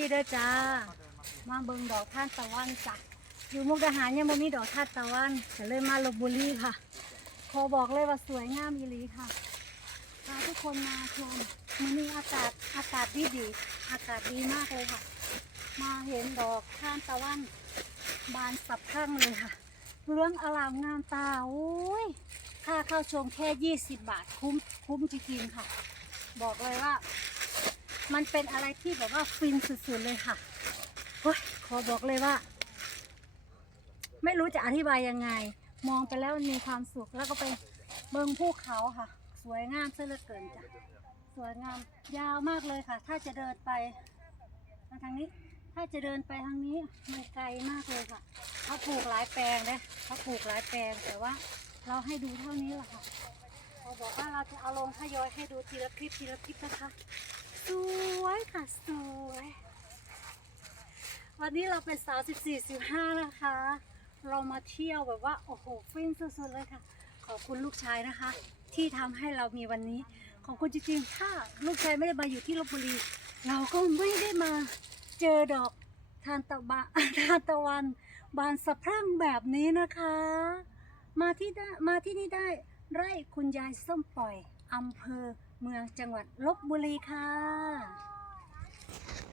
ดีเด้อจ้า มาเบิ่งดอกท่านตะวันจ้ะ อยู่มุกดาหารยังบ่มีดอกท่านตะวันก็เลยมาลบบุรีค่ะ ขอบอกเลยว่าสวยงามอีหลีค่ะพาทุกคนมาชมมื้อนี้อากาศอากาศดีดีอากาศดีมากเลยค่ะ มาเห็นดอกท่านตะวันบานสับข้างเลยค่ะ เรื่องอลามงามตาโอ้ยค่าเข้าชมแค่ 20 บาทคุ้มคุ้มจริงๆค่ะ บอกเลยว่า มันเป็นอะไรที่แบบว่าฟินสุดๆเลยค่ะโอ้ยขอบอกเลยว่า ไม่รู้จะอธิบายยังไง มองไปแล้วมีความสุขแล้วก็ไปเบิงภูเขาค่ะ สวยงามเสียเหลือเกินจ้ะสวยงามยาวมากเลยค่ะ ถ้าจะเดินไปมาทางนี้ ถ้าจะเดินไปทางนี้ไม่ไกลมากเลยค่ะเขาปลูกหลายแปลงนะเขาปลูกหลายแปลงแต่ว่า เราให้ดูเท่านี้แหละค่ะเราบอกว่าเราจะเอาลงทยอยให้ดูทีละคลิปทีละคลิปนะคะ สวยค่ะสวย วันนี้เราเป็นสาว14 15นะคะ เรามาเที่ยวแบบว่าโอ้โหฟินสุดๆเลยค่ะ ขอบคุณลูกชายนะคะ ที่ทำให้เรามีวันนี้ ขอบคุณจริงๆถ้าลูกชายไม่ได้มาอยู่ที่ลบบุรี เราก็ไม่ได้มาเจอดอกทานตะบะทานตะวัน บานสะพรั่งแบบนี้นะคะ มาที่ได้มาที่นี่ได้ไร่คุณยายส้มปล่อย อำเภอเมืองจังหวัดลบบุรีค่ะ